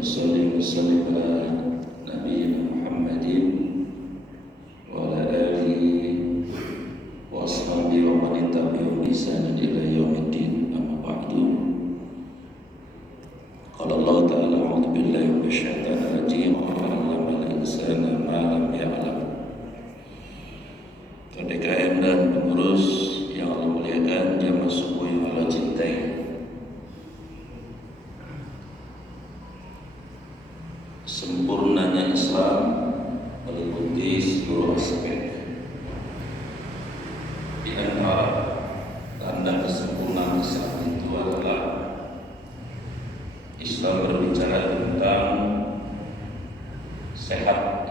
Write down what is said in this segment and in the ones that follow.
Wassalli wasallim ala nabiyyina Muhammadin wa ala alihi wa ashabihi wa man tabi'ahum bi ihsan ila yaumiddin. Amma ba'du. Qala Allah ta'ala a'udzu billahi minasy syaithanir rajim wa 'allamal insana ma lam ya'lam. DKM dan pengurus yang Allah muliakan, jamaah subuh yang Allah cintai. Sempurnanya Islam meliputi seluruh aspek. Di antara tanda kesempurnaan Islam itu adalah Islam berbicara tentang sehat.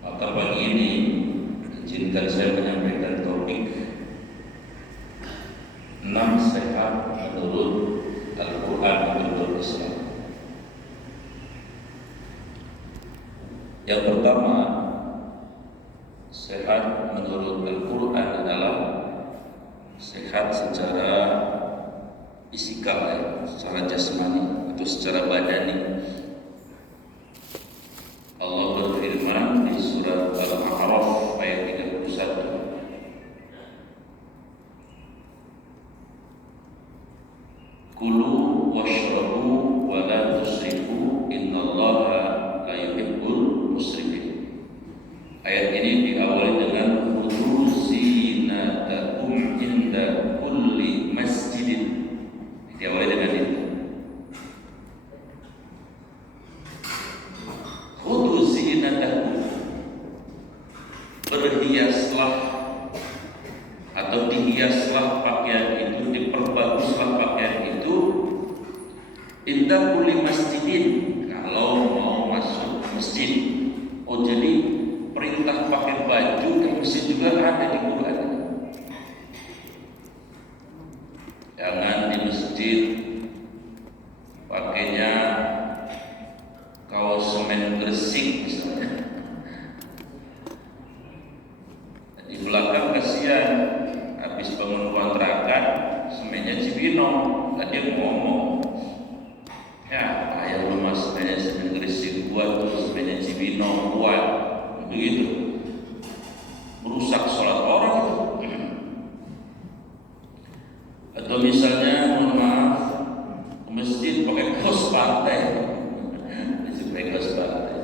Maka pagi ini izinkan saya menyampaikan topik 6 sehat menurut Al-Quran menurut Islam. Yang pertama, sehat menurut Al-Quran adalah sehat secara fisikal, secara jasmani atau secara badani. Allah berfirman di surat Al-A'raf ayat 31, Kulu washrabu wa la tusrifu innallaha la yuhibbul musrifin. Ayat ini diawali dengan khudhu zinatakum inda kulli masjidin. Diawali dengan itu. Khudhu zinatakum, berhiaslah atau dihiaslah pakaian itu, diperbaguslah pakaian itu inda kulli masjidin, kalau mau masuk masjid. Oh, jadi perintah pakai baju ke masjid juga ada di Quran. Jangan di masjid pakainya kaos semen Gresik misalnya. Di belakang kasihan, habis bangun kontrakan semennya Cibinong, tadi dia ngomong, ya ayah rumah semennya semen Gresik buat, terus semennya Cibinong buat, begitu merusak sholat orang itu. Atau misalnya mohon maaf ke masjid pakai kaos pantai, pakai kaos pantai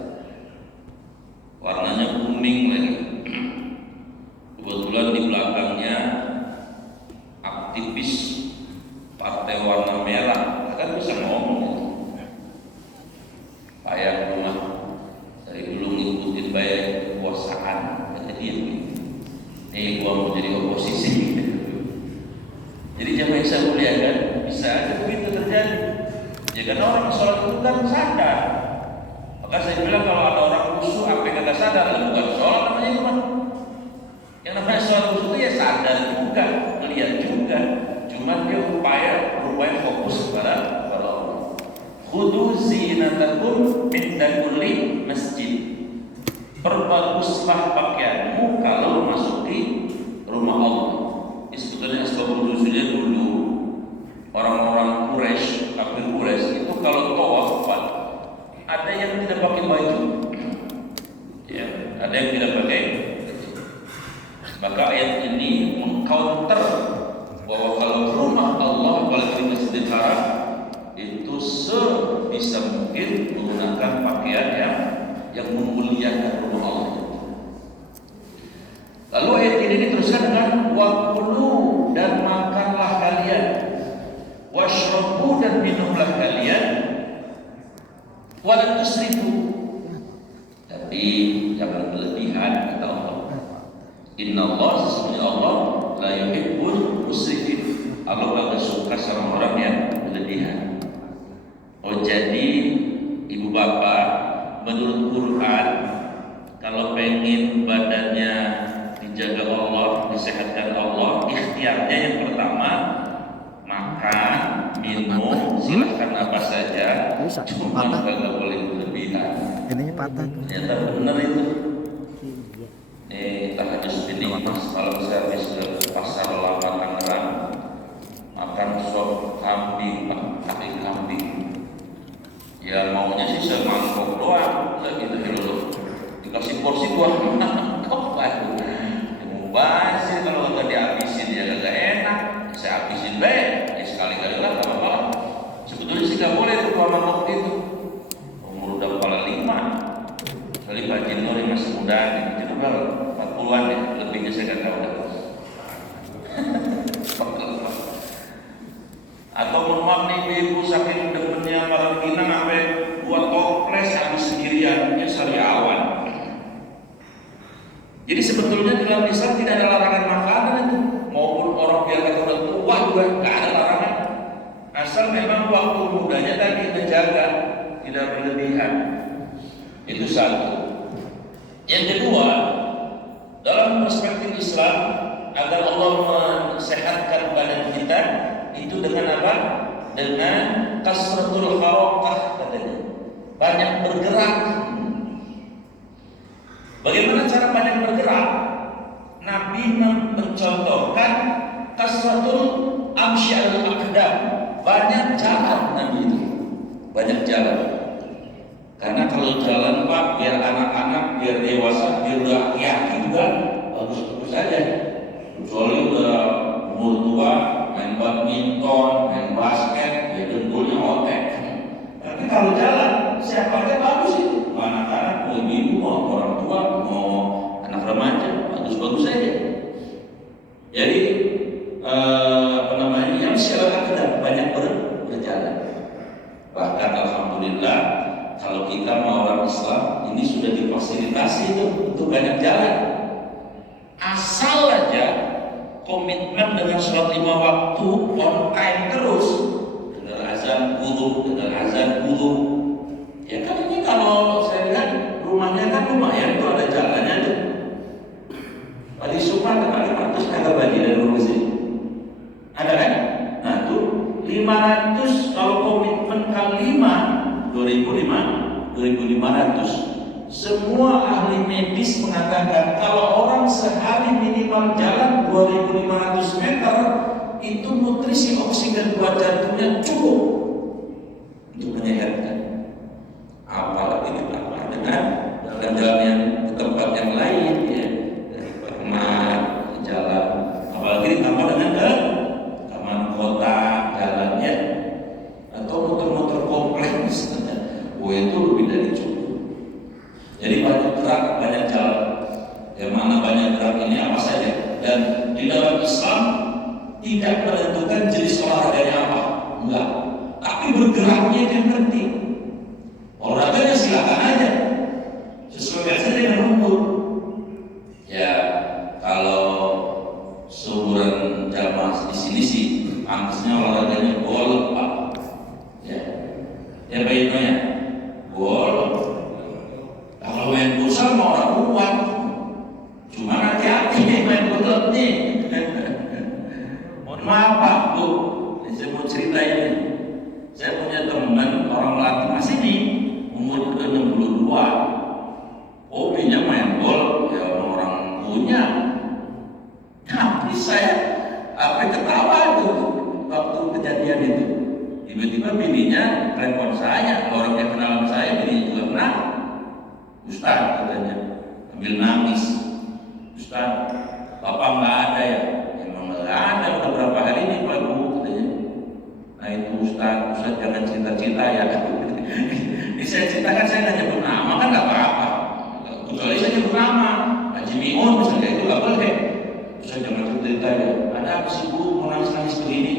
warnanya kuning lagi, kebetulan di belakangnya aktivis partai warna merah, kan bisa ngomong itu. Ayah rumah dari dulu ngikutin bayar kekuasaan, kata dia, gua mau jadi oposisi. Jadi jamaah yang saya muliakan, bisa aja begitu terjadi. Ya karena orang sholat itu kan sadar. Maka saya bilang kalau ada orang khusyuk apa yang kagak sadar, itu bukan sholat namanya itu mah. Yang namanya sholat khusyuk itu ya sadar juga, melihat juga. Cuma dia berupaya fokus kepada Allah. Khudhu zinatakum inda kulli masjid. Perbaguslah pakaianmu kalau masuk di rumah Allah. Ini sebetulnya asbabun nuzulnya dulu orang-orang Quraisy, kafir Quraisy itu kalau tawaf ada yang tidak pakai baju, ya, ada yang tidak pakai. Maka ayat ini mengcounter bahwa kalau rumah Allah, apalagi Masjidil Haram, itu sebisa mungkin menggunakan pakaian yang memuliakan rumah Allah. Lalu ayat ini diteruskan dengan wakulu, dan makanlah kalian, washrabu, dan minumlah kalian, walan tusrifu, tapi jangan berlebihan, kata Allah. Innallaha, sesungguhnya Allah, la yuhibbul musrifin, Allah tidak suka sama orang yang berlebihan. Oh, jadi ibu bapak, menurut Quran, kalau pengen badannya dijaga Allah, disehatkan Allah, ikhtiarnya yang pertama makan, minum, silahkan apa saja, cuma nggak boleh berlebihan. Ininya patah. Ternyata benar itu. Tahajud ini malam saya habis ke pasar lama Tangerang, makan sop kambing, kaki kambing. Ya maunya sih semangkok doang, gitu dulu. Dikasih porsi 2 mangkok, aduh. Mubazir kalau nggak dihabisin ya nggak enak. Saya habisin baik, ya sekali-kali lah nggak apa-apa. Sebetulnya sih nggak boleh tuh 2 mangkok itu. Umur udah kepala 5. Kali Pak Jinur yang masih muda, itu berapa? 40-an ya, lebihnya saya nggak tahu dah. Atau mohon maaf nih ibu saking demennya para kinang sampai buat toples habis sendirian, ya sariawan. Jadi sebetulnya di dalam Islam tidak ada larangan makanan itu, maupun orang biar kata orang tua juga nggak ada larangan. Asal memang waktu mudanya tadi menjaga, tidak berlebihan. Itu satu. Yang kedua, dalam perspektif Islam agar Allah mensehatkan badan kita itu dengan apa? Dengan kasratul harakah katanya. Banyak bergerak. Bagaimana cara banyak bergerak? Nabi mencontohkan kasratul amsyal aqdam. Banyak jalan Nabi itu. Banyak jalan. Karena kalau jalan Pak, biar anak-anak, biar dewasa, biar udah yakin juga bagus-bagus saja. Kecuali udah umur tua, main badminton, main basket, ya dengkulnya otek. Tapi kalau jalan, siapa aja bagus itu. Mau anak-anak, mau ibu, mau orang tua, mau anak remaja, bagus-bagus saja. Jadi yang silakan kita banyak berjalan. Bahkan alhamdulillah kalau kita mau orang Islam ini sudah difasilitasi itu untuk banyak jalan. Asal aja komitmen dengan sholat 5 waktu on time terus, dengan azan wudu. Ya kan ini kalau saya lihat rumahnya kan lumayan tuh ada jalannya tuh. Tadi Suman ke Kalimantan agak bagi dari rumah sini. Ada kan? Nah tuh 500 kalau komitmen kali 5 2.500. Semua ahli medis mengatakan kalau orang sehari minimal jalan 2.500 meter itu nutrisi oksigen buat jantungnya cukup untuk menyehatkan. Apalagi ditambah dengan jalan yang ke tempat yang lain ya, dari pernah jalan, apalagi ditambah dengan ke taman kota jalannya atau motor-motor kompleks. Itu lebih dari cukup. Jadi banyak gerak, banyak jalan. Yang mana banyak gerak ini apa saja. Dan di dalam Islam tidak menentukan jenis olahraganya apa, enggak. Tapi bergeraknya itu yang penting. Olahraganya silakan aja, sesuai saja dengan umur. Ya kalau seumuran jamaah di sini sih, pantasnya olahraganya golf, Pak. Ya baiknya. Gol, kalau main futsal mau orang kuat, cuma hati-hati main bola nih. Mohon maaf Pak Bu, saya mau cerita ini. Saya punya teman orang latih masih nih, umur udah 62, hobinya main gol, ya orang punya. Tapi saya ketawa tuh waktu kejadian itu. Tiba-tiba bininya telepon saya, orang yang kenal saya, bininya juga kenal. Ustaz katanya, sambil nangis. Ustaz, Bapak nggak ada ya? Emang nggak ada, udah berapa hari ini Pak Bu katanya. Nah itu Ustaz jangan cerita-cerita ya. Ini saya ceritakan, saya nggak nyebut nama kan nggak apa-apa. Kecuali saya nyebut nama, Haji Miun misalnya itu nggak boleh. Ustaz jangan cerita ya. Ada apa sih Bu mau nangis-nangis begini?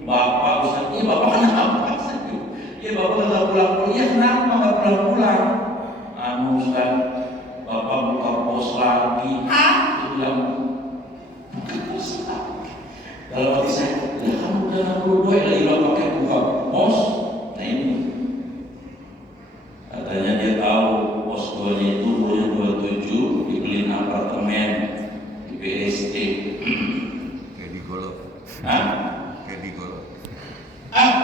Bapak Ustaz, iya Bapak kenapa? Iya Bapak nggak pulang-pulang. Iya kenapa nggak pulang-pulang? Ustaz, Bapak buka pos lagi. Dia bilang, buka pos lagi. Kalau hati saya, ya kamu udah 62 lagi Bapak buka pos. Nah ini, katanya dia tahu pos 2 itu umurnya 27, dibeliin apartemen di BSD. Kayak di Golok. Hah?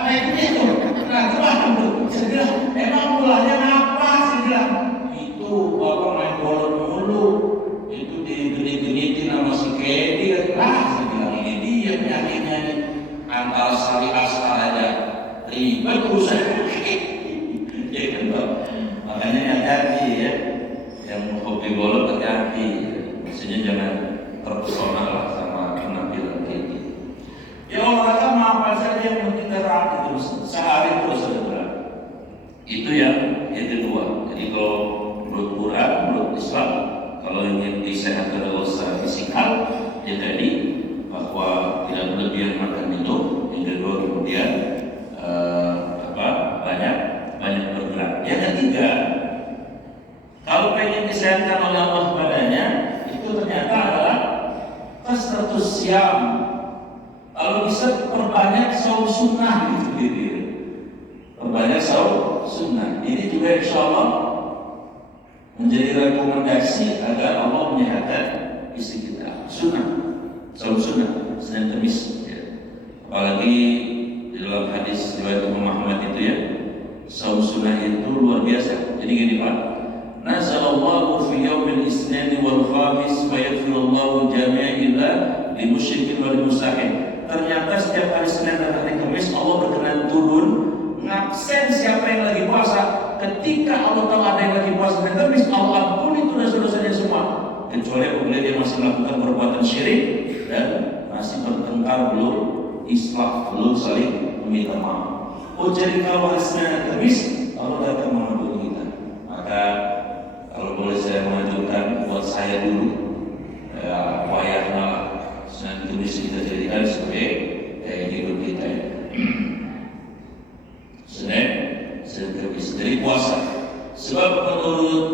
Nah itu nah itu apa tuh? Saya bilang, emang mulanya apa? Saya bilang, itu Bapak main bola mulu, itu digenitin sama si Kedi. Saya bilang ini dia penyakitnya nih, antara sari asal aja ribet urusan. Biasanya jangan terpesona lah sama penampilan kita. Ya olahraga mah apa saja yang penting gerak itu sehari terus gerak. Itu yang kedua. Jadi kalau menurut Quran, menurut Islam, kalau ingin disehatkan dalam secara fisikal, ya tadi bahwa tidak berlebihan makan minum. Yang kedua kemudian banyak bergerak. Yang ketiga, kalau pengen disehatkan oleh Allah badannya, itu ternyata adalah kasratus syam. Kalau bisa perbanyak saum sunnah gitu. Perbanyak saum sunnah. Ini juga insya Allah menjadi rekomendasi agar Allah menyehatkan istri kita. Sunnah, saum sunnah, Senin Kamis. Ya. Apalagi di dalam hadis riwayat Imam Ahmad itu ya, saum sunnah itu luar biasa. Jadi gini Pak, nazalallahu fi yaumil isnin wal khamis fa yaghfirullahu jami'a illa lil musyrikin wal musahhin. Ternyata setiap hari Senin dan hari Kamis Allah berkenan turun ngabsen siapa yang lagi puasa. Ketika Allah tahu ada yang lagi puasa dan Kamis, Allah ampuni itu dosa-dosanya semua, kecuali apabila dia masih melakukan perbuatan syirik dan masih bertengkar, belum islah, belum saling meminta maaf. Oh, jadi kalau hari Senin dan Kamis Allah akan mengampuni kita. Maka kalau boleh saya mengajukan buat saya dulu, wayahnya Senin Kamis kita jadikan sebagai hidup kita. Senin Kamis dari puasa. Sebab menurut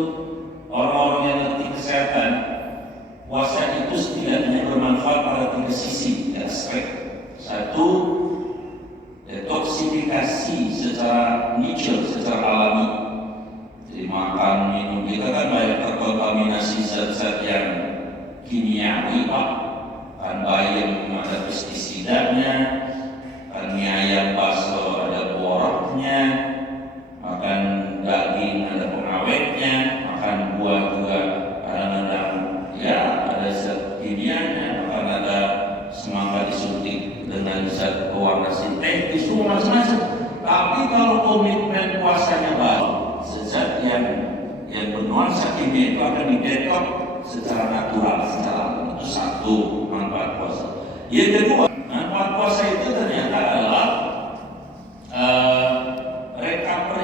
orang-orang yang ngerti kesehatan, puasa itu setidaknya bermanfaat pada 3 sisi aspek. Satu, detoksifikasi secara natural, secara alami. Jadi makan, minum kita kan banyak terkontaminasi zat-zat yang kimiawi, Pak. Kan bayam ada pestisidanya, kan mie ayam bakso ada boroknya, makan daging ada pengawetnya, makan buah juga kadang-kadang ya ada zat kimianya, makan ada semangka disuntik dengan zat pewarna sintetis, semua macam-macam. Tapi kalau komitmen puasanya baik, zat yang bernuansa kimia itu akan didetok secara natural, secara alami. Itu satu manfaat puasa. Yang kedua, manfaat puasa itu ternyata adalah recovery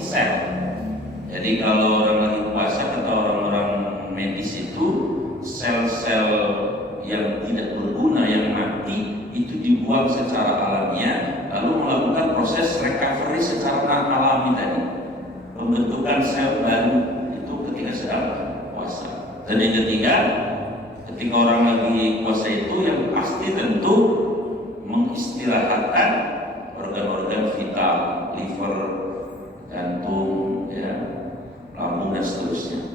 sel. Jadi kalau orang lagi puasa kata orang-orang medis itu sel-sel yang tidak berguna, yang mati itu dibuang secara alamiah, lalu melakukan proses recovery secara alami tadi, pembentukan sel baru itu ketika sedang puasa. Dan yang ketiga, ketika orang lagi puasa itu yang pasti tentu mengistirahatkan organ-organ vital, liver, jantung, ya, lambung dan seterusnya.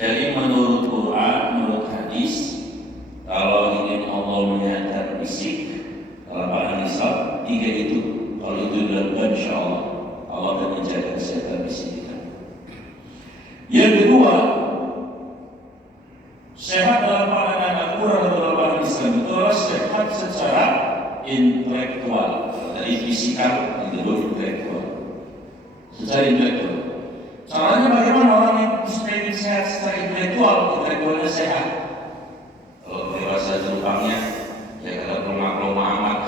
Jadi menurut Quran, menurut hadis, kalau ingin Allah menyehatkan fisik dalam pandangan Islam, 3 itu. Kalau itu dilakukan, insya Allah Allah akan menjaga kesehatan fisik kita. Yang kedua, sehat dalam pandangan Al-Quran dan dalam pandangan Islam itu adalah sehat secara intelektual. Dari fisikal, yang kedua intelektual. Secara intelektual. Caranya bagaimana orang yang supaya sehat secara intelektualnya sehat? Kalau bahasa Jepangnya, ya kalau keloma-keloma amat,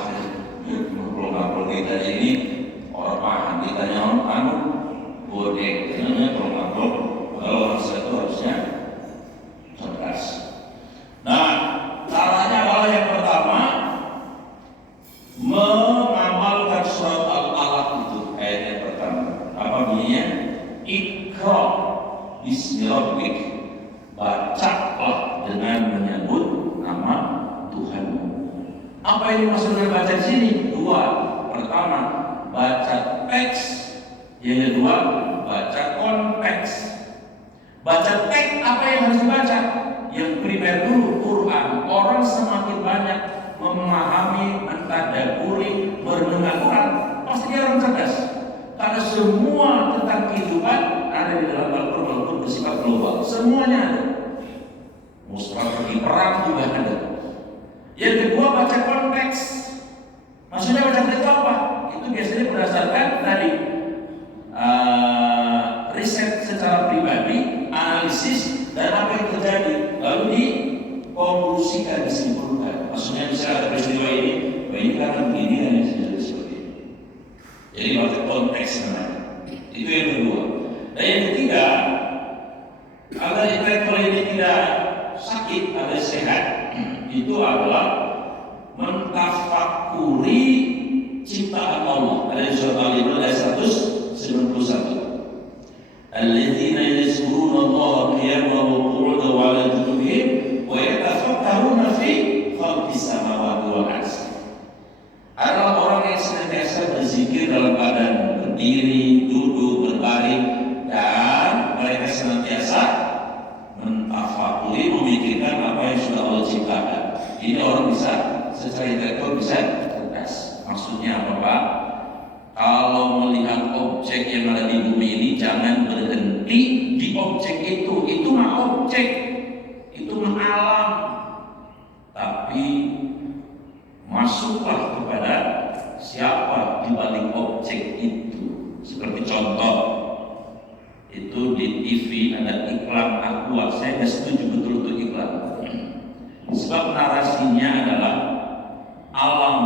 keloma-keloma kita ini orang paham, ditanya orang bodek, namanya keloma-keloma. Kalau orang satu harusnya cerdas. Nah, caranya adalah yang pertama mengamalkan surat Al-Alaq itu ayat yang pertama. Apa bunyinya? Iqra bismi rabbik, bacalah dengan menyebut nama Tuhanmu. Apa yang dimaksud dengan baca di sini? 2. Pertama, baca teks. Yang kedua, baca konteks. Baca teks apa yang harus dibaca? Yang primer dulu, Quran. Orang semakin banyak memahami, mentadaburi, merenungkan Quran, pasti dia orang cerdas. Karena semua tentang kehidupan ada di dalam Al-Quran, walaupun bersifat global. Semuanya ada. Mau strategi perang juga ada. Yang kedua, baca konteks. Maksudnya baca konteks apa? Itu biasanya berdasarkan dari riset secara pribadi, analisis balik konteks namanya. Itu yang kedua. Dan yang ketiga, agar intelektual ini tidak sakit, ada sehat, itu adalah mentafakuri ciptaan Allah. Ada di surat Al-Imran ayat 191. Alladzina yazkuruna Allah qiyaman wa qu'udan wa 'ala junubihim wa yatafakkaruna fi khalqis samawati wal ardi. Adalah orang yang senantiasa berzikir dalam keadaan berdiri, duduk, berbaring, dan mereka senantiasa mentafakuri, memikirkan apa yang sudah Allah ciptakan. Ini orang bisa secara intelektual bisa cerdas. Maksudnya apa, Pak? Kalau melihat objek yang ada di bumi ini, jangan berhenti di objek itu. Itu mah objek, itu mah alam. Tapi masuklah kepada siapa di balik objek itu. Seperti contoh, itu di TV ada iklan Aqua. Saya nggak setuju betul untuk iklan. Sebab narasinya adalah alam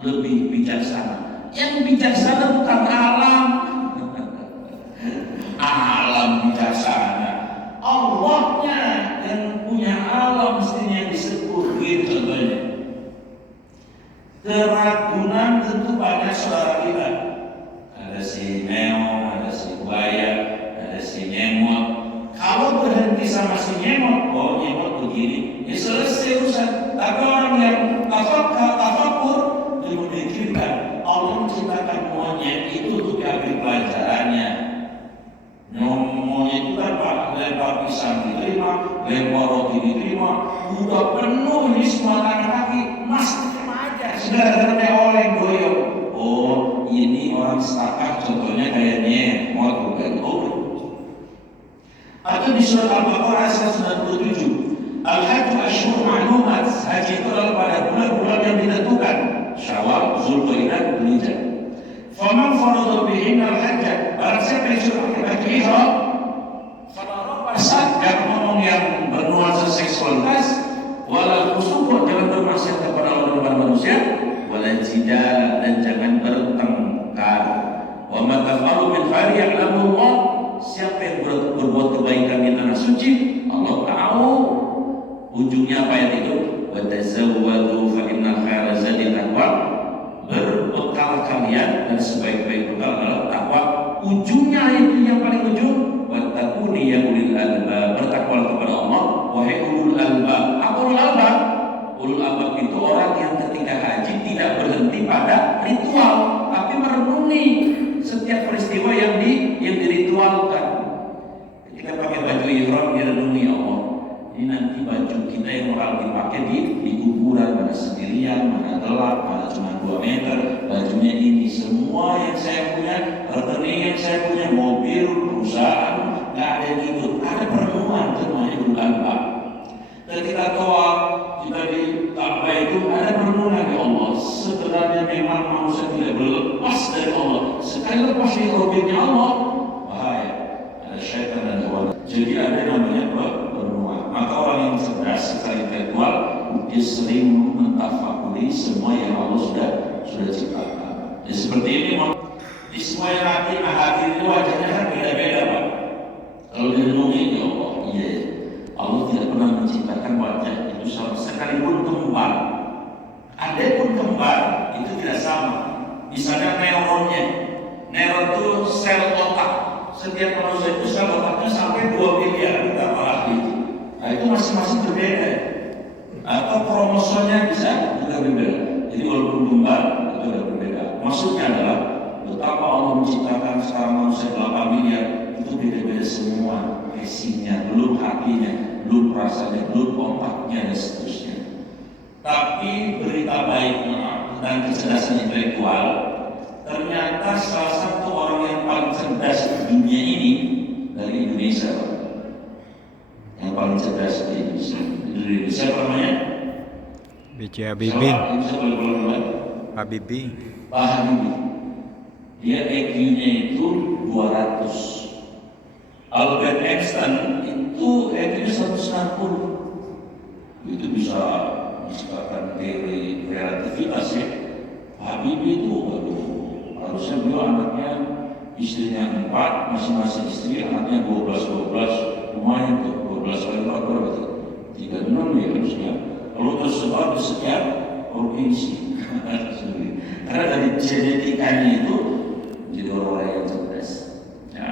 lebih bijaksana. Yang bijaksana bukan alam. Alam bijaksana. Allahnya yang punya alam mestinya disebut gitu contohnya. Keragunan tentu banyak saudara kita. Ada si neong, ada si buaya, ada si nyemot. Kalau berhenti sama si nyemot, oh nyemot begini, ya selesai urusan. Tapi orang yang tafakur, dia memikirkan Allah menciptakan monyet itu untuk diambil pelajarannya. Monyet itu kan Pak, lempar pisang diterima, lempar roti diterima, udah penuh ini semua tangan kaki, masih terima aja. Sudah ternyata oleh goyong. Oh, ini orang setakah, contohnya kayaknya mau bukan atau di surat Al-Baqarah ayat 97. Al-Hajj asyhur ma'lumat. Haji itu adalah pada bulan-bulan yang ditentukan. Syawal, Zulqa'dah, Dzulhijjah. Faman farada bihinna al-hajj, barang siapa yang sudah pakai baju ihram, fala rafasa, jangan ngomong yang bernuansa seksualitas, wala fusuq, jangan bermaksiat kepada Allah dan manusia, wala jidal, dan jangan bertengkar. Wa ma taf'alu min khairin ya'lamu Allah. Siapa yang berbuat kebaikan di tanah suci, Allah tahu. Ujungnya apa yang itu? Wa tazawwadu fa inna khairaz zadi taqwa. Berbekal kalian, dan sebaik-baik bekal adalah takwa. Ujungnya itu yang paling ujung, wattaquni ya ulil albab. Bertakwalah kepada Allah wahai ulul albab. Apa ulul albab? Ulul albab itu orang yang ketika haji tidak berhenti pada ritual, tapi merenungi setiap peristiwa yang diritualkan. Kita pakai baju ihram, direnungi Allah. Ini nanti baju kita yang bakal dipakai di kuburan, mana sendirian, mana gelap, mana cuma 2 meter. Bajunya ini semua yang saya punya, rekening yang saya punya, mobil, perusahaan, nggak ada yang ikut. Ada perenungan namanya bukan Pak. Ketika toa kita di Ka'bah itu ada perenungan ya Allah. Sebenarnya memang manusia tidak berlepas dari Allah. Sekali lepas dari objeknya Allah, bahaya. Ada syaitan dan hawa. Jadi ada namanya perenungan. Maka orang yang cerdas secara intelektual, dia sering mentafakuri semua yang Allah sudah ciptakan. Ya seperti ini, di semua yang hadir itu wajahnya kan beda-beda Pak. Kalau direnungi ya Allah, iya. Allah tidak pernah menciptakan wajah itu sama, sekalipun kembar. Ada pun kembar itu tidak sama. Misalnya neuronnya, neuron itu sel otak. Setiap manusia itu sel otaknya sampai 2 miliar kita ahli. Nah itu masing-masing berbeda. Atau kromosomnya bisa juga berbeda. Jadi walaupun kembar itu ada berbeda. Maksudnya adalah betapa Allah menciptakan sekarang manusia 8 miliar itu beda-beda semua. Isinya, belum hatinya, belum rasanya, belum otaknya dan seterusnya. Tapi berita baiknya tentang kecerdasan intelektual, ternyata salah satu orang yang paling cerdas di dunia ini dari Indonesia, yang paling cerdas di Indonesia. Siapa namanya? B.J. Habibie. Habibie. Pak Habibie. Dia IQ-nya itu 200. Albert Einstein itu IQ-nya 160. Itu bisa menciptakan teori relativitas ya. Habibie itu Harusnya beliau anaknya, istrinya 4, masing-masing istri anaknya 12, lumayan tuh, 12 kali 4 berapa tuh? 36 ya harusnya. Kalau tersebar di setiap provinsi. Karena dari genetikanya itu jadi orang yang cerdas. Ya.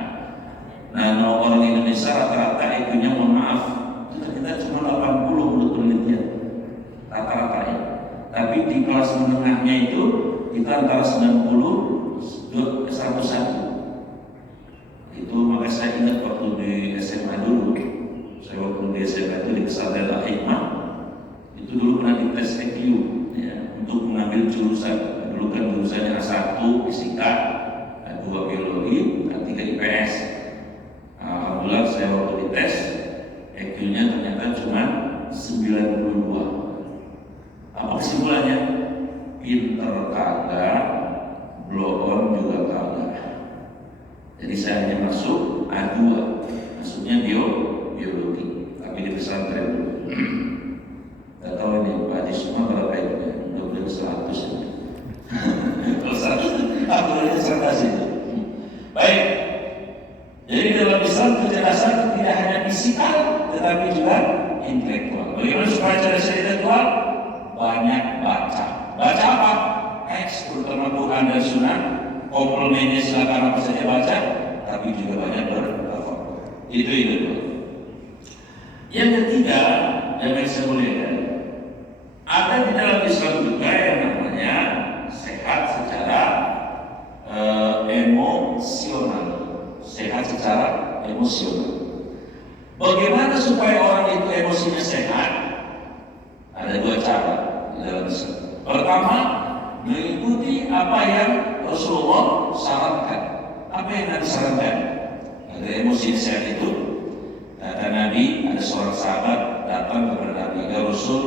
Nah, orang Indonesia rata-rata IQ-nya, mohon maaf, kita cuma 80 menurut penelitian rata-rata ya. Tapi di kelas menengahnya itu kita antara 90 ke 101. Itu maka saya ingat waktu di SMA dulu. Saya waktu di SMA itu di Pesantren Al-Hikmah itu dulu pernah dites IQ ya, untuk mengambil jurusan. Dulu kan jurusannya A1 fisika, A2 biologi, A3 IPS. Alhamdulillah saya waktu dites IQ-nya ternyata cuma 92. Apa kesimpulannya? Pinter kagak, blow on juga kagak. Jadi saya hanya masuk A2, masuknya biologi, tapi di pesantren dulu. Gak tahu ini Pak Haji semua berapa itu ya? Mudah-mudahan 100 ya. Kalau 100, aku 100 itu. Baik. Jadi dalam Islam kecerdasan tidak hanya fisikal, tetapi juga intelektual. Bagaimana supaya cerdas intelektual? Banyak baca. Baca apa? Teks, terutama Quran dan Sunnah. Komplemennya silakan apa saja baca, tapi juga banyak bertafakkur. Itu. Yang ketiga, yang saya muliakan, ada di dalam Islam juga yang namanya sehat secara emosional. Sehat secara emosional. Bagaimana supaya orang itu emosinya sehat? Ada 2 cara di dalam Islam. Pertama, mengikuti apa yang Rasulullah sarankan. Apa yang Nabi sarankan? Ada emosi sehat itu. Kata Nabi, ada seorang sahabat datang kepada Nabi, ya Rasul,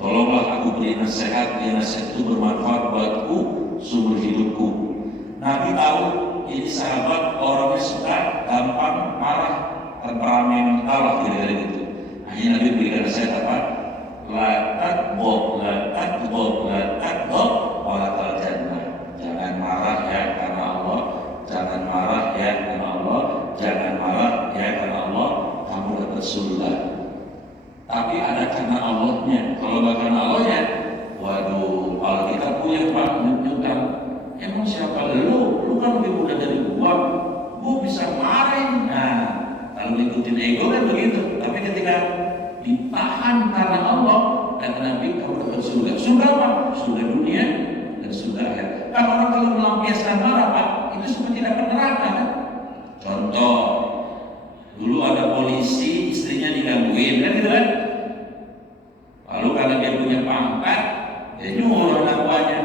tolonglah aku beri nasihat, yang nasihat itu bermanfaat buatku seumur hidupku. Nabi tahu ini sahabat orangnya suka gampang marah, temperamental lah kira-kira gitu. Akhirnya Nabi berikan nasihat apa? La takbob, walakal jannah. Jangan marah ya karena Allah, jangan marah ya karena Allah, jangan marah ya karena Allah, kamu dapat surga. Tapi ada karena Allahnya. Kalau nggak karena Allahnya, waduh, kalau kita punya Pak nyutang, emang siapa lu? Lu kan lebih muda dari gua bisa marahin. Nah, kalau ngikutin ego kan begitu. Tapi ketika ditahan karena Allah, kata Nabi, kamu dapat surga. Surga apa? Surga dunia dan surga akhirat. Kalau orang kalau melampiaskan marah, Pak, itu seperti dapat neraka kan? Contoh, dulu ada polisi, istrinya digangguin, kan gitu kan? Lalu karena dia punya pangkat, dia nyuruh anak buahnya,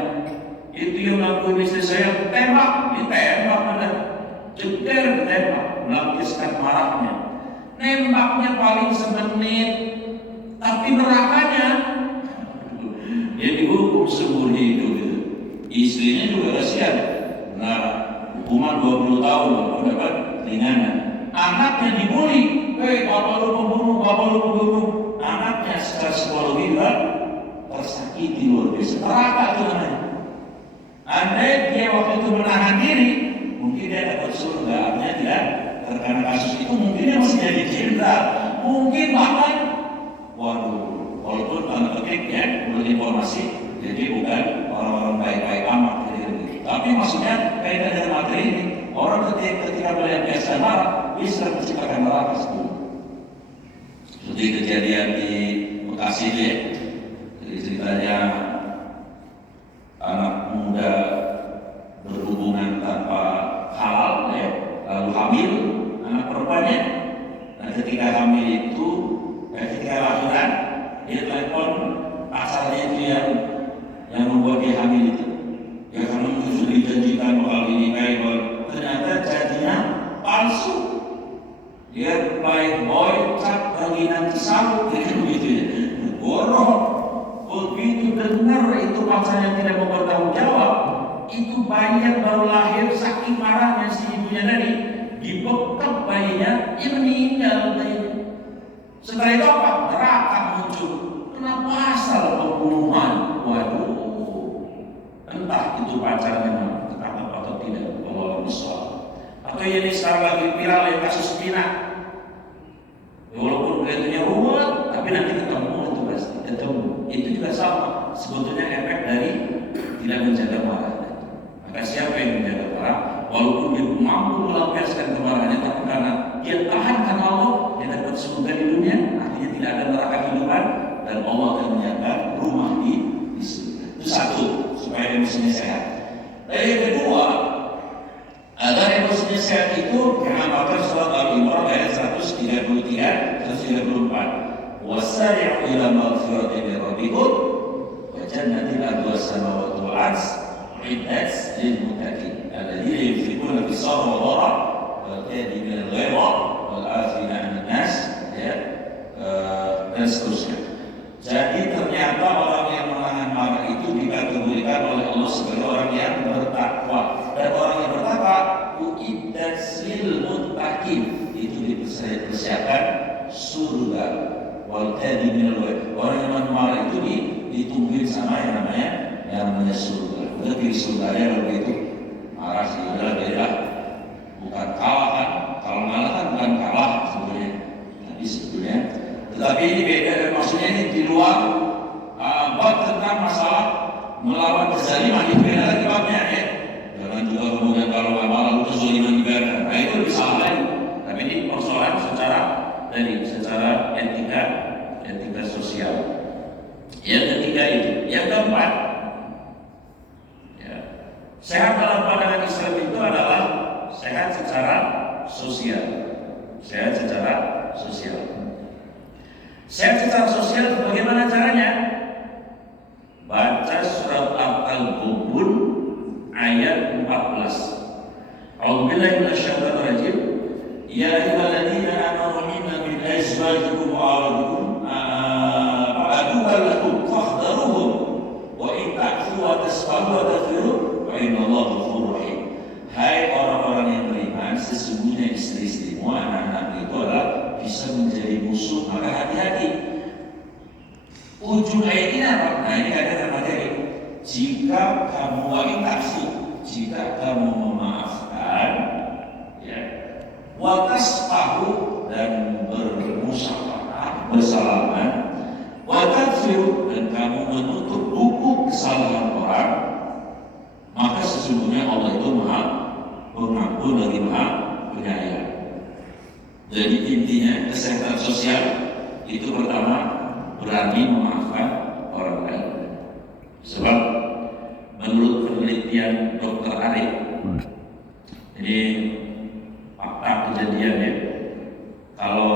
itu yang gangguin istri saya, ditembak benar, jeder ditembak, melampiaskan marahnya. Nembaknya paling semenit, tapi nerakanya dia dihukum seumur hidup gitu. Istrinya juga kasihan. Nah, hukuman 20 tahun dapat ringanan. Anaknya dibully, bapak lu pembunuh. Anaknya secara psikologi juga tersakiti luar biasa. Neraka itu namanya. Andai dia waktu itu menahan diri, mungkin dia dapat surga. Artinya tidak terkena kasus itu, mungkin dia masih jadi jenderal. Mungkin bahkan, waduh, walaupun tanda petik ya, menurut informasi, jadi bukan orang-orang baik-baik amat. Tapi maksudnya kaitan dengan materi ini, orang ketika melihat biasa marah, bisa menciptakan neraka sebelum. Seperti kejadian di Bekasi ini, jadi ceritanya anak muda berhubungan tanpa halal, ya, lalu hamil anak perempuannya. Nah, ketika hamil itu, ketika lahiran, dia telepon asalnya itu yang membuat dia hamil itu. Ya kamu sudah dijanjikan bakal ini kayak ternyata jadinya palsu. Dia playboy, cap lagi nanti sambut, gitu ya. Borong. Begitu dengar itu pacarnya tidak mau bertanggung jawab, itu bayi yang baru lahir saking marahnya si ibunya tadi, dibekap bayinya, ia meninggal bayinya. Setelah itu apa? Neraka muncul. Kenapa asal pembunuhan? Waduh. Entah itu pacarnya ketangkap atau tidak? Wallahu a'lam. Atau ini sekarang lagi viral ya kasus Cina. Walaupun kelihatannya ruwet, tapi nanti ketemu itu pasti ketemu. Itu juga sama. Sebetulnya efek dari tidak menjaga marah. Maka siapa yang menjaga marah, walaupun dia mampu melampiaskan kemarahannya, tapi karena dia tahan karena Allah, dia dapat surga di dunia. Artinya tidak ada neraka kehidupan, dan Allah akan menjaga rumah di surga. Itu satu, supaya emosinya sehat. Dan yang kedua, agar emosinya sehat itu mengamalkan surat Al-Imran ayat 133 134. Wasari'u ila maghfiratin min rabbikum wa jannatin arduha as-samawati wal ardh uiddat lil muttaqin alladzina yunfiquna fis sarra wad dharra wal kadhibina al-ghayza wal 'afina 'anil nas, ya, dan seterusnya. Jadi ternyata orang yang menahan marah itu dikategorikan oleh Allah sebagai orang yang bertakwa, dan orang yang bertakwa uiddat lil muttaqin, itu dipersiapkan surga. Wal kadhibina al-ghayz, orang yang menahan marah itu ditungguin sama yang namanya surga. Udah pilih surganya kalau begitu marah sih udah beda, bukan kalah kan? Kalau kalah kan bukan kalah sebetulnya, tapi sebetulnya. Tetapi ini beda, maksudnya ini di luar bab tentang masalah melawan kezaliman, itu beda lagi babnya ya. Jangan juga kemudian kalau marah itu kezaliman ibadah, nah itu lebih salah lagi. Tapi ini persoalan secara etika sosial. Yang ketiga itu, yang keempat, ya, sehat dalam pandangan Islam itu adalah sehat secara sosial. Sehat secara sosial. Sehat secara sosial bagaimana caranya? Baca surat Al-Qur'an ayat 14. A'udzubillahi minasyaitonir rajim. Ya ayyuhalladzina amanu inna min azwajikum wa auladikum aduwwan lakum fahdharuhum wa in ta'fu wa tasfahu wa taghfiru fa innallaha ghafurur rahim. Hai orang-orang yang beriman, sesungguhnya istri-istrimu, anak-anak itu adalah bisa menjadi musuh, maka hati-hati. Ujung ayat ini apa? Nah ini ada materi. Jika kamu wa'intakfu, jika kamu memaafkan, ya, watasfahu, dan bermusyawarah, bersalaman, watakfiru, dan kamu menutup buku kesalahan orang, maka sesungguhnya Allah itu Maha Pengampun lagi Maha Penyayang. Jadi intinya kesehatan sosial itu pertama berani memaafkan orang lain. Sebab menurut penelitian Dr. Arif, ini fakta kejadiannya, kalau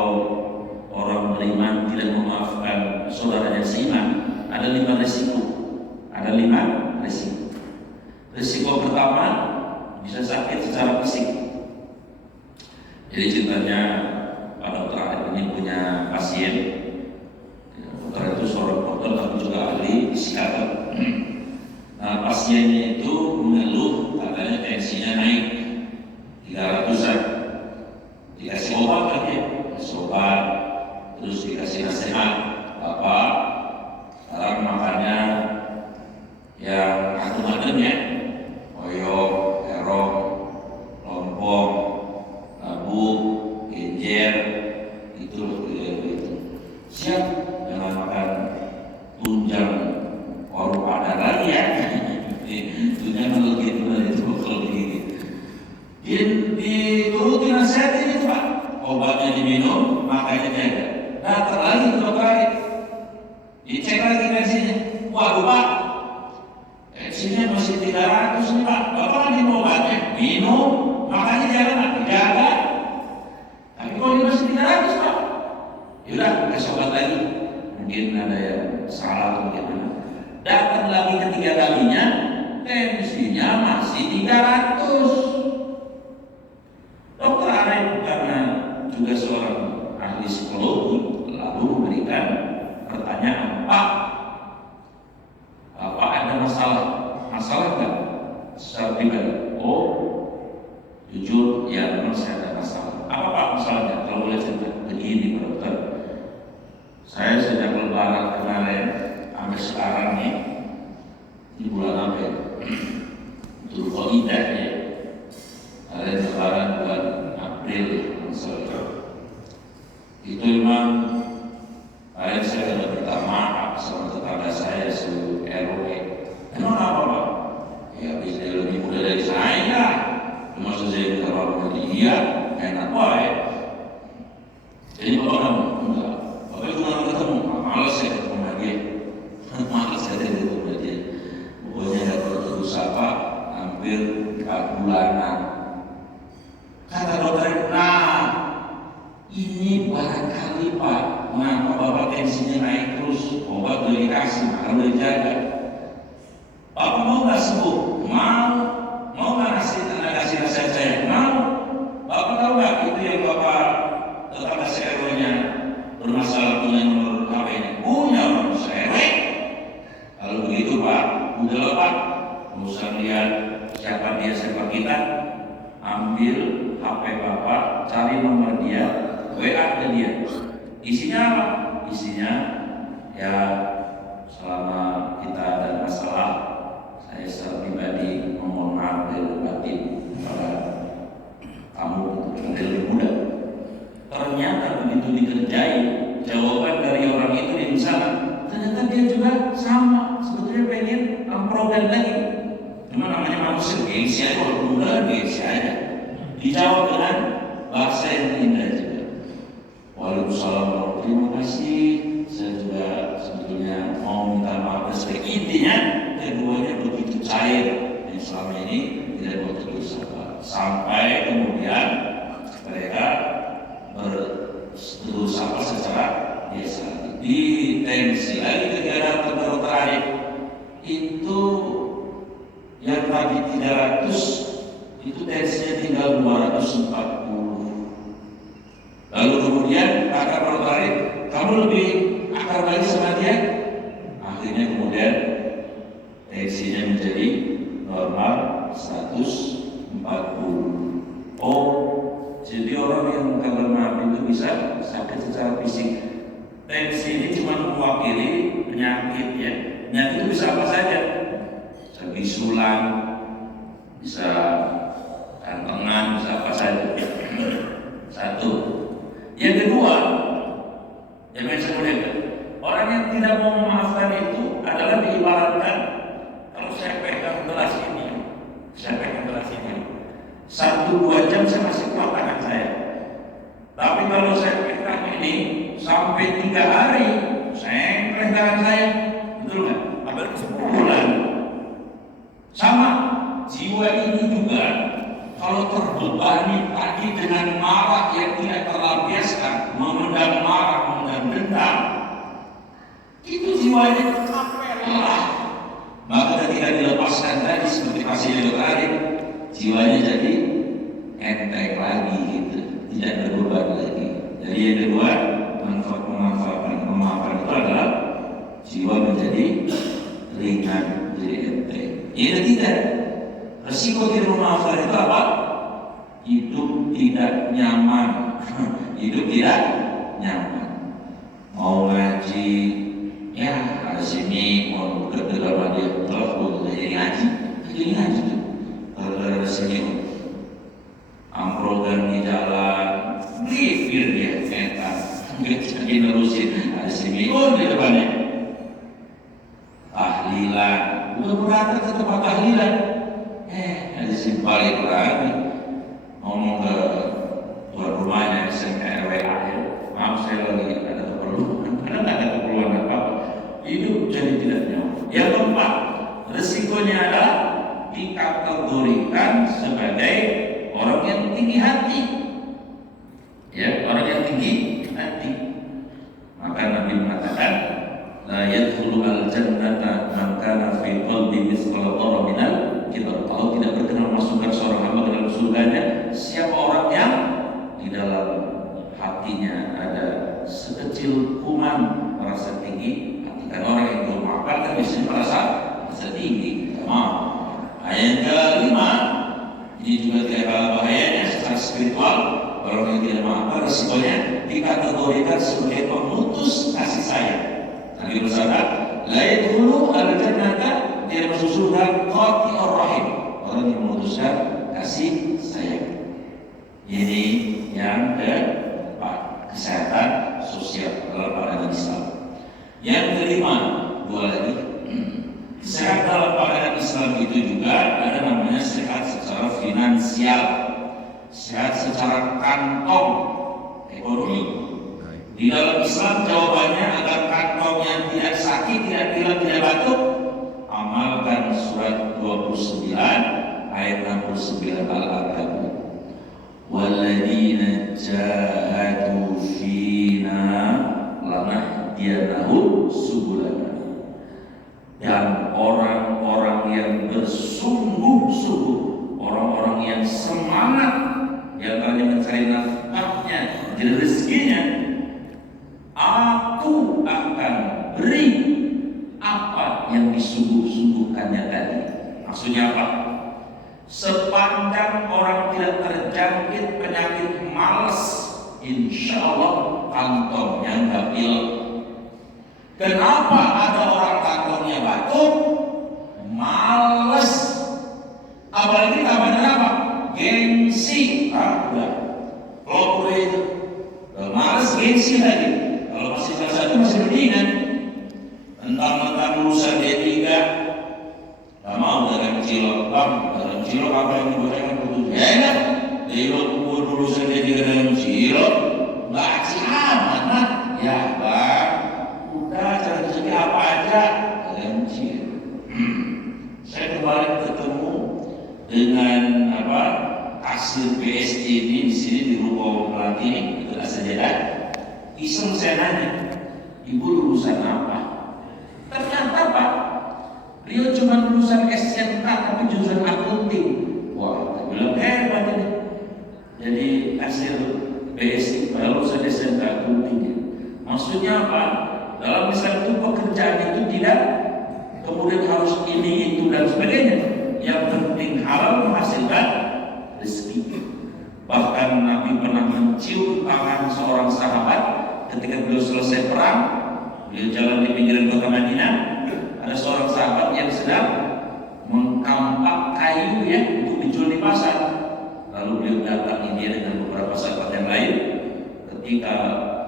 orang beriman tidak memaafkan saudaranya seiman, ada 5 risiko. Ada 5 risiko. Risiko pertama, bisa sakit secara fisik. Jadi ceritanya Pak Dr. Arif ini punya pasien. Dokter itu seorang dokter tapi juga ahli psikiater. Nah, pasiennya itu mengeluh katanya tensinya naik 300-an. Dikasih obat kan ya, dikasih obat, terus dikasih nasihat, Bapak sekarang makannya yang adem-adem ya, oyok, terong, lompong, labu, genjer, itu siap. Jangan makan tunjang warung Padang lagi ya. Tunjang kalau gitu itu kalau begini. Dituruti nasihat ini Pak. Obatnya diminum, makanya jaga. Datang lagi ke dokter, dicek lagi tensinya. Waduh Pak, tensinya masih 300 nih Pak. Bapak kan minum obatnya, minum, makanya jangan jaga. Tapi kalau ini masih 300 Pak, yaudah kasih obat lagi. Mungkin ada yang salah atau bagaimana. Datang lagi ketiga kalinya, tensinya masih 300. Dokter Arif karena juga seorang ahli psikologi lalu memberikan pertanyaan, Pak, Bapak ada masalah nggak secara pribadi? Oh, jujur ya memang saya ada masalah. Apa Pak masalahnya? Kalau boleh cerita begini Pak Dokter. Saya sejak lebaran kemarin sampai sekarang nih di bulan April, Dzulqa'dah ya, Itu memang saya sudah minta maaf sama tetangga saya seluruh RW. Emang apa Pak? Ya habis dia lebih muda dari saya. Maksud saya minta maaf dari dia, enak ya. Jadi Bapak kamu enggak. Bapak cuma ketemu, malas saya ketemu sama dia. Malas saya ketemu sama dia. Pokoknya dapat terus apa? Hampir 4 bulanan. Kata dokter, nah ini barangkali Pak, mengapa Bapak tensinya naik terus? Obat udah dikasih, makan udah dijaga. Bapak mau nggak sembuh? Mau nggak kasih nasihat saya? Mau. Bapak tahu nggak itu yang Bapak tetangga serwanya bermasalah punya nomor HP-nya? Punya nomor serwe. Kalau begitu Pak, udah lah Pak, nggak usah lihat siapa dia siapa kita, ambil HP Bapak, cari nomor dia, WA ke dia. Isinya apa? Isinya ya selama kita ada masalah, saya secara pribadi mohon maaf dari batin kepada kamu yang lebih muda. Ternyata begitu dikerjai jawaban dari orang itu di sana, ternyata dia juga sama, sebetulnya pengen amprogan lagi. Cuma namanya manusia, gengsi aja, walaupun muda gengsi aja. Dijawab dengan bahasa yang indah juga. Waalaikumsalam, terima kasih. Saya juga sebetulnya mau minta maaf. Intinya keduanya begitu cair yang selama ini tidak begitu sabar. Sampai kemudian mereka bersetuju sapa secara biasa. Di tensi lagi kegiatan terbaru terakhir itu yang tadi 300 itu tensinya tinggal 240. Lalu kemudian kakak tertarik, kamu lebih akar lagi sama dia. Akhirnya kemudian tensinya menjadi normal 140. Oh, jadi orang yang terlemah itu bisa sakit secara fisik. Tensi ini cuma mewakili penyakit ya. Penyakit itu bisa apa saja. Bisa bisulan, bisa kantongan, bisa apa saja. Satu. Yang kedua, yang saya muliakan, orang yang tidak mau memaafkan itu adalah diibaratkan kalau saya pegang gelas ini, 1-2 jam saya masih kuat tangan saya. Tapi kalau saya pegang ini sampai 3 hari, saya pegang tangan saya, betul nggak? Apalagi 10 bulan. Sama, jiwa ini juga kalau terbebani tadi dengan marah yang tidak terlampiaskan, memendam marah, memendam dendam, itu jiwanya capek lelah. Maka ketika dilepaskan tadi seperti pasien tadi, jiwanya jadi enteng lagi gitu, tidak berbeban lagi. Jadi yang kedua, memaafkan itu adalah jiwa menjadi ringan, menjadi enteng. Yang ketiga, resiko tidak memaafkan itu apa? Hidup tidak nyaman. Hidup tidak nyaman. Mau ngaji, ya ada sini mau dekat sama dia, kalau jadi ngaji tuh. Kalau ada sini amprogan di jalan, bibir dia enak, nggak jadi nerusin. Ada sini di depannya. Tahlilan, udah berangkat ke tempat tahlilan. Ada si balik lagi ngomong ke tuan rumahnya SMK RWA, maaf saya lagi ada keperluan, karena nggak ada keperluan apa-apa. Hidup jadi tidak nyaman. Yang keempat, resikonya adalah dikategorikan sebagai orang yang tinggi hati. Ya, orang yang tinggi hati. Maka Nabi mengatakan, la yadkhulu al-jannata man kana fi qalbi mithqala dzarratin minal kibar. Kalau tidak berkenan masukkan seorang hamba ke dalam surganya, siapa orang yang di dalam hatinya ada sekecil kuman merasa tinggi hati. Kan orang yang belum makan kan biasanya merasa tinggi. Ayat kelima ini juga tidak kalah bahayanya secara spiritual. Orang yang tidak makan resikonya dikategorikan sebagai pemutus kasih sayang. Nabi bersabda, la yadkhulu al-jannata, tidak masuk surga qati'ur rahim, orang yang memutuskan kasih sayang. Ini yang keempat, kesehatan Yang kelima, dua lagi. Sehat dalam pandangan Islam itu juga ada namanya sehat secara finansial, sehat secara kantong, ekonomi. Di dalam Islam jawabannya agar kantongnya tidak sakit, tidak pilek, tidak batuk, amalkan surat 29 ayat 69 Al-Ankabut. Walladzina jahadu fina lanahdiyanahum subulana. Dan orang-orang yang bersungguh-sungguh, orang-orang yang semangat, yang hanya mencari nafkahnya, mencari rezekinya, aku akan beri apa yang disungguh-sungguhkannya tadi. Maksudnya apa? Sepanjang orang tidak terjangkit penyakit malas, insya Allah kantongnya nggak pilek. Kenapa ada orang kantongnya batuk, males, apalagi tambahnya apa? Gengsi, udah, kalau itu, males gengsi lagi. Kalau masih kelas 1 masih mendingan. Tentang urusan D3, nggak mau dalam cilok, dalam cilok apa yang dibuatkan putus? Enak, cilok urusan D3 dalam cilok, nggak aman, nah, ya bang. Udah cari rezeki apa aja kalian cilok. Saya kemarin ketemu dengan kasir BSD ini di sini di Ruko Melati itu Sajadah. Iseng saya nanya, ibu lulusan apa? Ternyata Pak, beliau cuma lulusan SMK tapi jurusan akunting. Wah, bilang hebat ini. Jadi kasir BSD lulusan SMK akunting. Maksudnya apa? Dalam Islam itu pekerjaan itu tidak kemudian harus ini itu dan sebagainya. Yang penting halal menghasilkan rezeki. Bahkan Nabi pernah mencium tangan seorang sahabat ketika beliau selesai perang. Beliau jalan di pinggiran kota Madinah. Ada seorang sahabat yang sedang mengkampak kayu ya untuk dijual di pasar. Lalu beliau datangi dia dengan beberapa sahabat yang lain. Ketika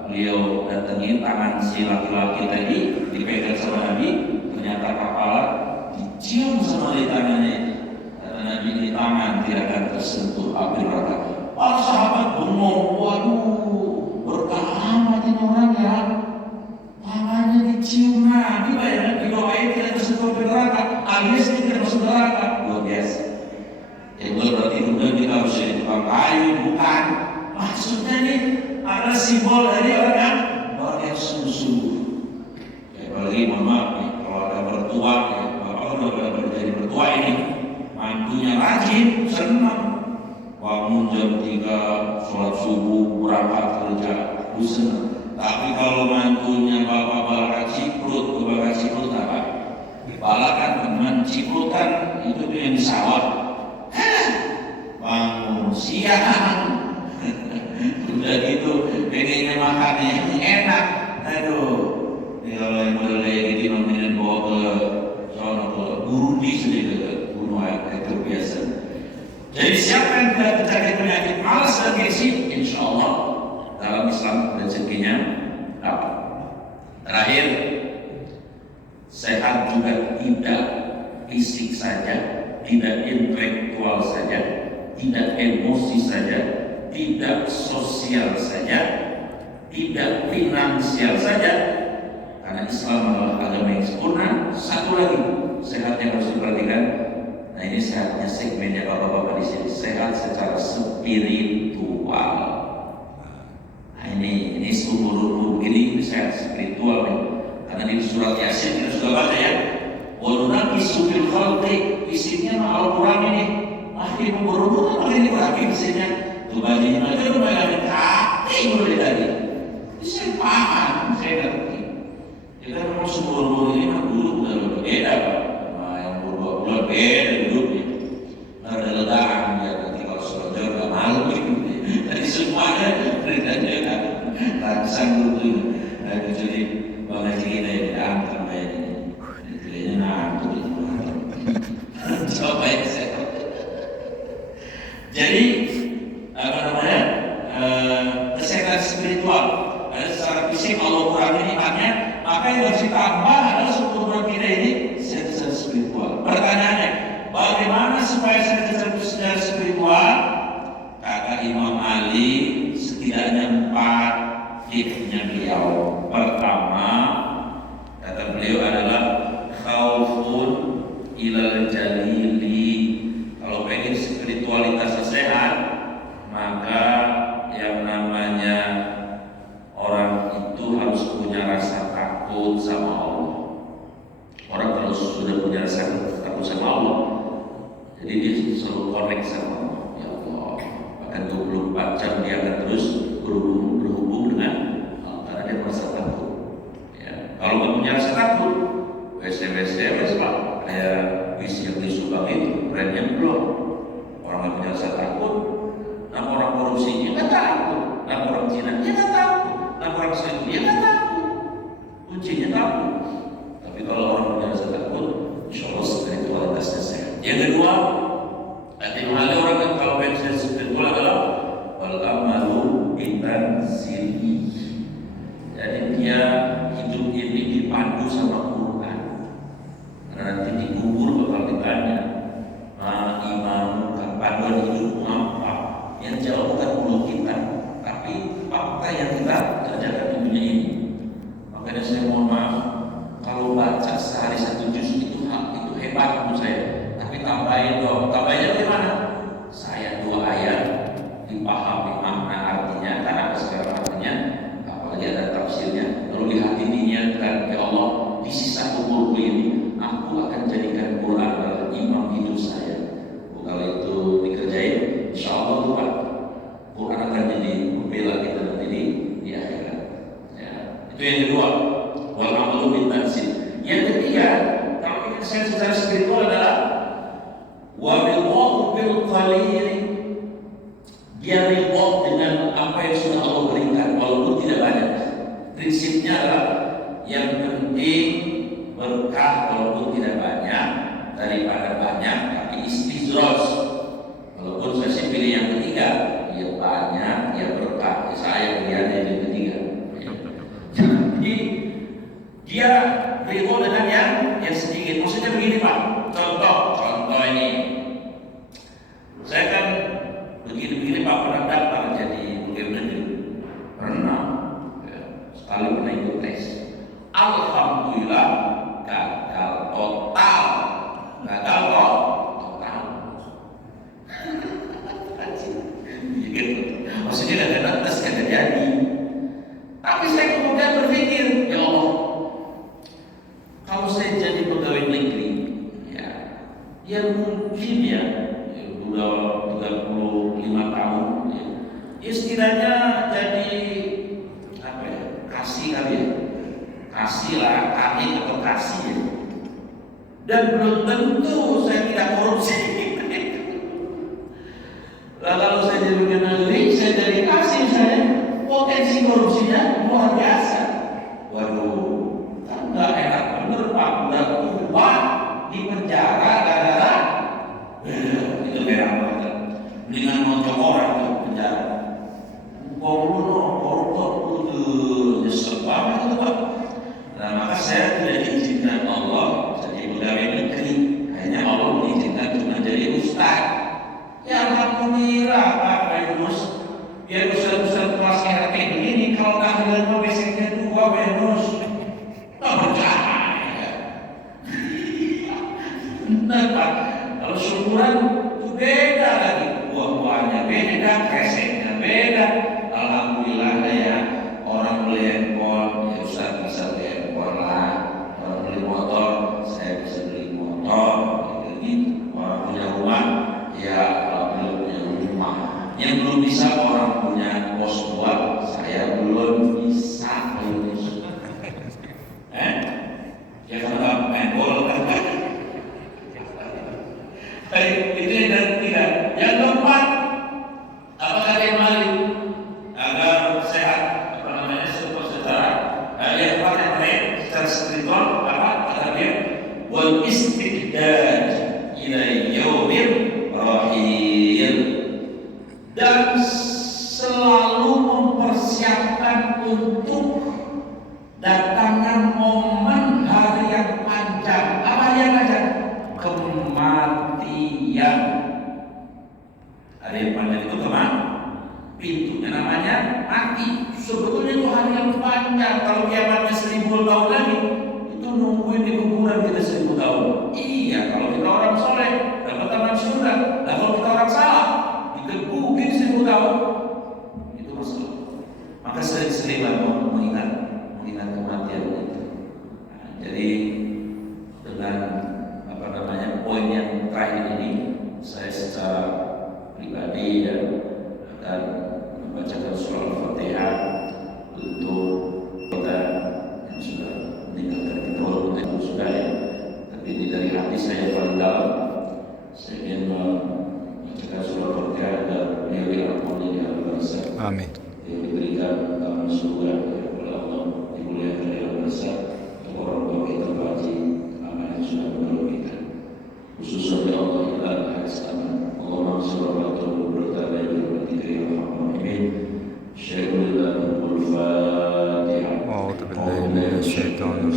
beliau datangi tangan si laki-laki tadi dipegang sama Nabi, ternyata kepala dicium sama di tangannya. Kata Nabi, di tangan tidak akan tersentuh api neraka. Para sahabat bengong, waduh, berkah amat ini orang ya. Tangannya dicium Nabi, bayangkan didoain tidak tersentuh api neraka, alias tidak masuk neraka. Luar biasa. Itu berarti kemudian kita harus jadi tukang kayu, bukan? Maksudnya nih adalah simbol dari orang yang sungguh-sungguh. Ya, apalagi mohon maaf nih, kalau ada mertua, ya, bapak udah jadi mertua ini, mantunya rajin, senang, bangun jam 3, sholat subuh, berangkat kerja, senang. Tapi kalau mantunya bapak balakan ciprut apa? Balakan teman ciprutan itu tuh yang di sawah. Bangun siang. Udah gitu, pengennya makan yang enak. Aduh, ini kalau yang model kayak gitu nominin bawa ke sono ke Burundi sedikit ke gunung itu biasa. Jadi siapa yang tidak terjadi penyakit malas dan gengsi, insya Allah dalam Islam rezekinya dapat. Terakhir, sehat juga tidak fisik saja, tidak intelektual saja, tidak emosi saja, tidak sosial saja, tidak finansial saja, karena Islam adalah agama yang sempurna. Satu lagi sehat yang harus diperhatikan. Nah ini sehatnya segmennya bapak-bapak di sini, sehat secara spiritual. Nah ini sumur begini sehat spiritual nih. Karena di surat Yasin kita sudah baca ya. Walunaki subil khalqi, isinya Al-Quran ini. Makin berhubungan makin diperhatikan isinya. Tuh bajunya aja udah megang kaki mulai tadi. Ini saya paham, saya ngerti. Kita memang sumur ini mah dulu udah berbeda Pak. Nah yang bulan beda hidupnya. Ada ledakan ya nanti kalau selonjor gak malu gitu. Tadi semuanya beritanya kan langsung dulu ini. Nah kecuali Bang Haji kita yang diangkat sama ini. Nilainya nangkut itu. Coba ya saya. Jadi kesehatan spiritual. Ada secara fisik Allah Quran ini hanya Maka yang harus ditambah adalah syukur kita ini secara spiritual. Pertanyaannya, bagaimana supaya secara spiritual? Kata Imam Ali, setidaknya 4 tipsnya beliau. Pertama, kata beliau adalah khaufun ilal jalili. Kalau pengen spiritualitasnya sehat, maka yang namanya orang itu harus punya rasa takut sama Allah. Orang kalau sudah punya rasa takut sama Allah, jadi dia selalu connect sama Allah. Ya Allah, bahkan 24 jam dia akan terus berhubung dengan Allah, karena dia merasa takut. Ya. Kalau nggak punya rasa takut, WC lah, kayak wis yang di Subang itu, brandnya belum. Orang nggak punya rasa takut, nama orang korupsinya nggak takut, nama orang Cina dia nggak takut, nama orang selingkuh dia nggak takut, kuncinya takut. Tapi kalau orang punya rasa takut, insya Allah spiritualitasnya sehat. Yang kedua, hati-hati orang yang kalau pengen spiritual adalah wal amalu bitanzili. Jadi dia hidup ini dipandu sama Quran. Nanti dikubur bakal ditanya, imam panduan hidupmu apa? Yang jawab bukan mulut kita, tapi fakta yang kita kerjakan di dunia ini. Makanya saya mohon maaf, kalau baca sehari 1 juz itu hebat menurut saya. Tapi tambahin dong, tambahinnya bagaimana? Saya 2 ayat dipahami makna artinya, karena segala artinya, apalagi ada tafsirnya. Lalu di hati diniatkan, ya Allah, di sisa umurku ini aku akan jadikan Quran adalah imam hidup saya. Kalau itu dikerjain, insya Allah Tuhan, Quran akan jadi pembela kita nanti di akhirat. Ya. Itu yang kedua, wal amalu bitanzil. Yang ketiga, kalau kita secara spiritual adalah wa bil qalil. Dia ridho dengan apa yang sudah Allah berikan walaupun tidak banyak. Prinsipnya adalah yang penting berkah walaupun tidak banyak daripada banyak tapi istizroj. Walaupun saya sih pilih yang ketiga, ya banyak, ya berkah. Saya pilih yang ketiga. Jadi dia ridho dengan yang sedikit. Maksudnya begini Pak, contoh ini. Saya kan begini Pak, pernah daftar jadi pegawai negeri, pernah sekali pernah ikut tes. Alhamdulillah gagal total. Maksudnya gagal tes kagak jadi. Tapi saya kemudian berpikir, ya Allah, kalau saya jadi pegawai negeri, ya mungkin ya udah 35 tahun, ya setidaknya jadi apa ya, kasih kali ya, kasih lah, kami atau kasih ya. Dan belum tentu saya tidak korupsi. Lah kalau saya jadi pegawai negeri, saya jadi kasih, saya potensi korupsinya luar biasa. Waduh, kan nggak enak bener Pak, udah tua di penjara gara-gara itu merah banget. Mendingan nonton orang ke penjara. Koruptor itu nyesel banget itu Pak. Nah maka saya tidak diizinkan Allah jadi pegawai negeri. Hanya Allah mengizinkan cuma jadi ustaz. Ya alhamdulillah Pak Venus. Biar ustaz-ustaz kelas RT begini, kalau tahlilan mau besoknya 2 Venus, tak percaya. Benar Pak, kalau syukuran itu beda lagi, buah-buahnya beda, kreseknya beda. Alhamdulillah ya, orang beli handphone, ya ustaz bisa beli handphone lah. Orang beli motor, saya bisa beli motor. Gitu. Orang punya rumah, ya alhamdulillah punya rumah. Yang belum bisa orang punya pos buat, saya belum bisa. Ya kalau main bola kan. Itu yang ketiga. Yang keempat, apa kata Imam Ali? Agar sehat, apa namanya, secara yang keempat yang terakhir secara spiritual, apa kata dia? Wal istidad ila yaumir rahil. Dan selalu mempersiapkan untuk datangan pintunya namanya mati. Sebetulnya itu hari yang panjang. Kalau kiamatnya 1000 tahun lagi, itu nungguin di kuburan kita 1000 tahun. Iya, kalau kita orang soleh dapat taman surga. Nah, kalau kita orang salah dikebukin 1000 tahun, itu masalah. Maka sering-seringlah mengingat kematian itu. Nah, jadi dengan poin yang terakhir ini, saya secara pribadi akan membacakan surah Al-Fatihah untuk kita yang sudah meninggalkan kita, walaupun tidak sudah ya, tapi ini dari hati saya paling dalam. Saya ingin membacakan surah Al-Fatihah agar beliau diampuni di alam bangsa, Amin. yang diberikan taman surga oleh Allah, dimuliakan di alam bangsa, untuk orang tua kita haji amal yang sudah menolong khususnya ya Allah ila al-hasan. Allahumma shalli ala Muhammad wa ala alihi wa sahbihi. Syaikhul Fatihah. A'udzu billahi minasyaitonir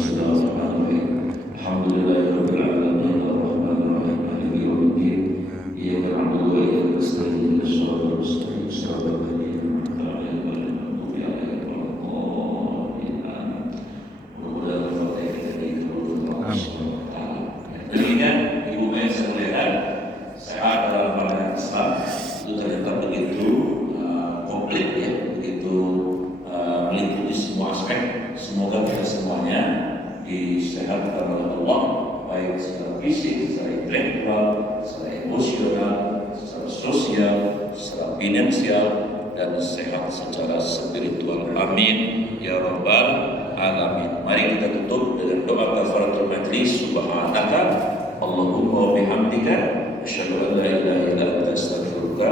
rajim. Alhamdulillahirabbil alamin arrahmanir rahim maliki yaumiddin. Iyyaka na'budu wa iyyaka nasta'in ihdinas siratal mustaqim siratal ladzina an'amta 'alaihim ghairil maghdubi 'alaihim waladdallin. Demikian Ibu yang saya muliakan, sehat dalam pandangan Islam itu ternyata begitu komplit ya, begitu meliputi semua aspek. Semoga kita semuanya disehatkan oleh Allah, baik secara fisik, secara intelektual, secara emosional, secara sosial, secara finansial, dan sehat secara spiritual. Amin ya rabbal alamin. Mari kita tutup dengan doa kafaratul majlis. Subhanaka Allahumma wa bihamdika asyhadu an la ilaha illa anta astaghfiruka